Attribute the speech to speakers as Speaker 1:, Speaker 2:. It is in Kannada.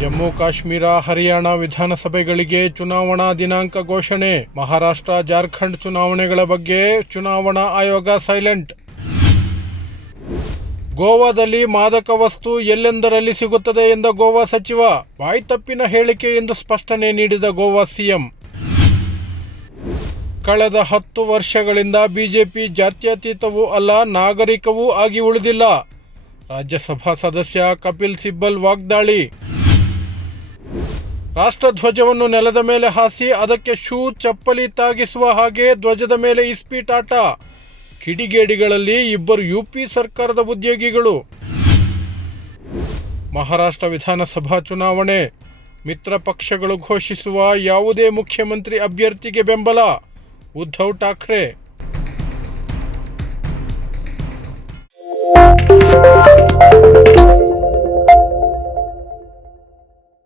Speaker 1: ಜಮ್ಮು ಕಾಶ್ಮೀರ, ಹರಿಯಾಣ ವಿಧಾನಸಭೆಗಳಿಗೆ ಚುನಾವಣಾ ದಿನಾಂಕ ಘೋಷಣೆ. ಮಹಾರಾಷ್ಟ್ರ, ಜಾರ್ಖಂಡ್ ಚುನಾವಣೆಗಳ ಬಗ್ಗೆ ಚುನಾವಣಾ ಆಯೋಗ ಸೈಲೆಂಟ್. ಗೋವಾದಲ್ಲಿ ಮಾದಕ ವಸ್ತು ಎಲ್ಲೆಂದರಲ್ಲಿ ಸಿಗುತ್ತದೆ ಎಂದ ಗೋವಾ ಸಚಿವ? ವಾಯ್ತಪ್ಪಿನ ಹೇಳಿಕೆ ಎಂದು ಸ್ಪಷ್ಟನೆ ನೀಡಿದ ಗೋವಾ ಸಿಎಂ. ಕಳೆದ ಹತ್ತು ವರ್ಷಗಳಿಂದ ಬಿಜೆಪಿ ಜಾತ್ಯತೀತವೂ ಅಲ್ಲ, ನಾಗರಿಕವೂ ಆಗಿ ಉಳಿದಿಲ್ಲ. ರಾಜ್ಯಸಭಾ ಸದಸ್ಯ ಕಪಿಲ್ ಸಿಬ್ಬಲ್ ವಾಗ್ದಾಳಿ. ರಾಷ್ಟ್ರಧ್ವಜವನ್ನು ನೆಲದ ಮೇಲೆ ಹಾಸಿ ಅದಕ್ಕೆ ಶೂ, ಚಪ್ಪಲಿ ತಾಗಿಸುವ ಹಾಗೆ ಧ್ವಜದ ಮೇಲೆ ಇಸ್ಪೀಟಾಟ ಕಿಡಿಗೇಡಿಗಳಲ್ಲಿ ಇಬ್ಬರು ಯುಪಿ ಸರ್ಕಾರದ ಉದ್ಯೋಗಿಗಳು. ಮಹಾರಾಷ್ಟ್ರ ವಿಧಾನಸಭಾ ಚುನಾವಣೆ. ಮಿತ್ರ ಪಕ್ಷಗಳು ಘೋಷಿಸುವ ಯಾವುದೇ ಮುಖ್ಯಮಂತ್ರಿ ಅಭ್ಯರ್ಥಿಗೆ ಬೆಂಬಲ. ಉದ್ಧವ್ ಠಾಕ್ರೆ